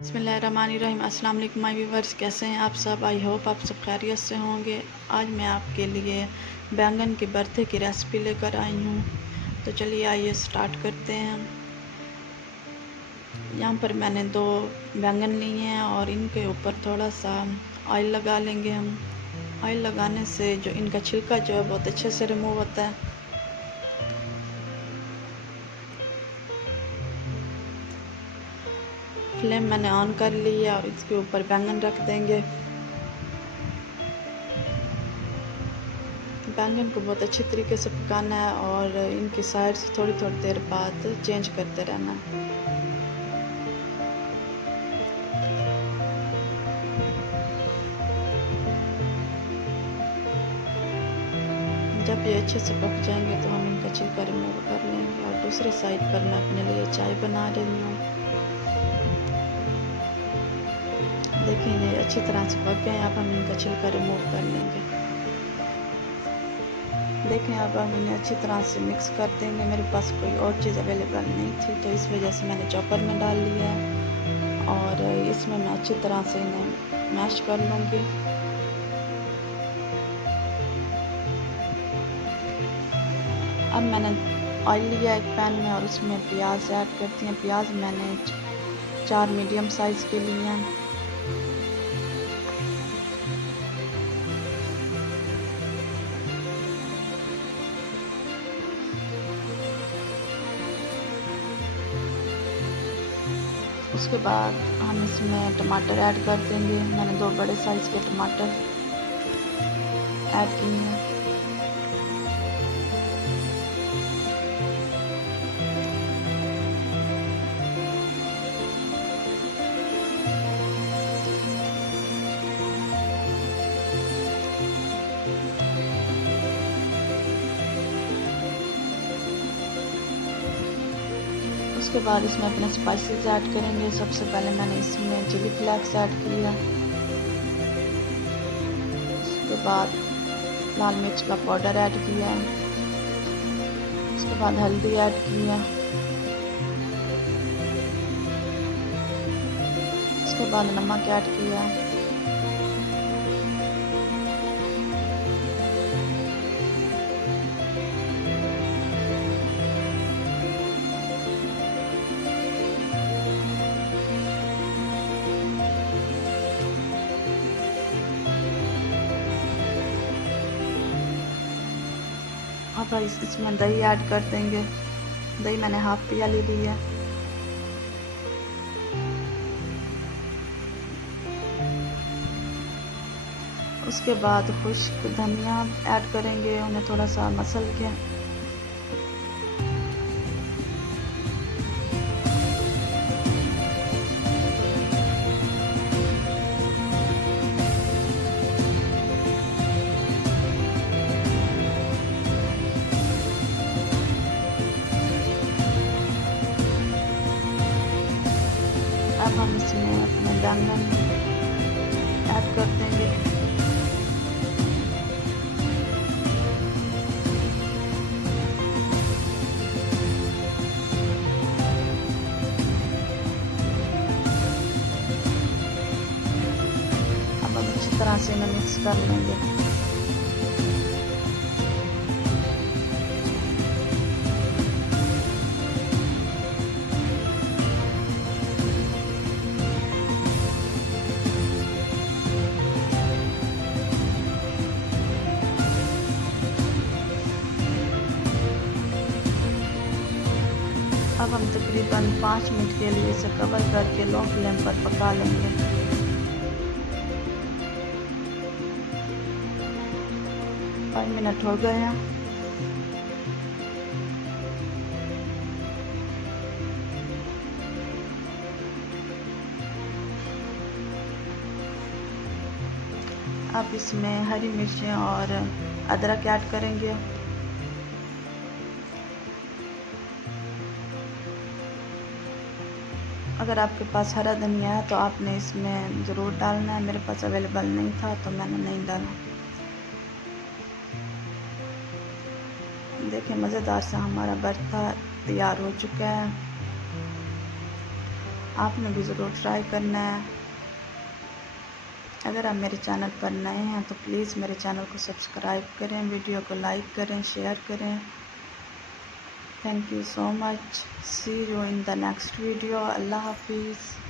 बिस्मिल्लाहिर्रहमानिर्रहीम। अस्सलाम वालेकुम माय व्यूवर्स, कैसे हैं आप सब? आई होप आप सब खैरियत से होंगे। आज मैं आपके लिए बैंगन के भरते की रेसिपी लेकर आई हूँ। तो चलिए आइए स्टार्ट करते हैं। यहाँ पर मैंने 2 बैंगन लिए हैं और इनके ऊपर थोड़ा सा ऑयल लगा लेंगे हम। ऑयल लगाने से जो इनका छिलका जो है बहुत अच्छे से रिमूव होता है। फ्लेम मैंने ऑन कर ली है और इसके ऊपर बैंगन रख देंगे। बैंगन को बहुत अच्छे तरीके से पकाना है और इनकी साइड से थोड़ी थोड़ी देर बाद चेंज करते रहना है। जब ये अच्छे से पक जाएंगे तो हम इनका छिलका रिमूव कर लेंगे। और दूसरी साइड पर मैं अपने लिए चाय बना रही हूँ। देखिए ये अच्छी तरह से पक गए। अब हम इनका छिलका रिमूव कर लेंगे। देखें अब हम इन्हें अच्छी तरह से मिक्स कर देंगे। मेरे पास कोई और चीज़ अवेलेबल नहीं थी तो इस वजह से मैंने चॉपर में डाल लिया है और इसमें मैं अच्छी तरह से इन्हें मैश कर लूँगी। अब मैंने ऑयल लिया एक पैन में और उसमें प्याज ऐड करती हैं। प्याज मैंने 4 मीडियम साइज़ के लिए हैं। उसके बाद हम इसमें टमाटर ऐड कर देंगे। मैंने 2 बड़े साइज़ के टमाटर ऐड किए हैं। उसके बाद इसमें अपने स्पाइसेस ऐड करेंगे। सबसे पहले मैंने इसमें चिली फ्लेक्स ऐड किया। उसके बाद लाल मिर्च का पाउडर ऐड किया। उसके बाद हल्दी ऐड किया। उसके बाद नमक ऐड किया। अब इसमें दही ऐड कर देंगे। दही मैंने हाफ प्याली ली है। उसके बाद खुश्क धनिया ऐड करेंगे, उन्हें थोड़ा सा मसल के। अब हम इसमें अपने बैंगन ऐड कर देंगे। अब हम अच्छी तरह से इन्हें मिक्स कर लेंगे। अब हम तकरीबन 5 मिनट के लिए इसे कवर करके लो फ्लेम पर पका लेंगे। पाँच मिनट हो गए हैं। अब इसमें हरी मिर्चें और अदरक ऐड करेंगे। अगर आपके पास हरा धनिया है तो आपने इसमें ज़रूर डालना है। मेरे पास अवेलेबल नहीं था तो मैंने नहीं डाला। देखिए मज़ेदार सा हमारा भरता तैयार हो चुका है। आपने भी ज़रूर ट्राई करना है। अगर आप मेरे चैनल पर नए हैं तो प्लीज़ मेरे चैनल को सब्सक्राइब करें, वीडियो को लाइक करें, शेयर करें। Thank you so much. See you in the next video. अल्लाह हाफिज़।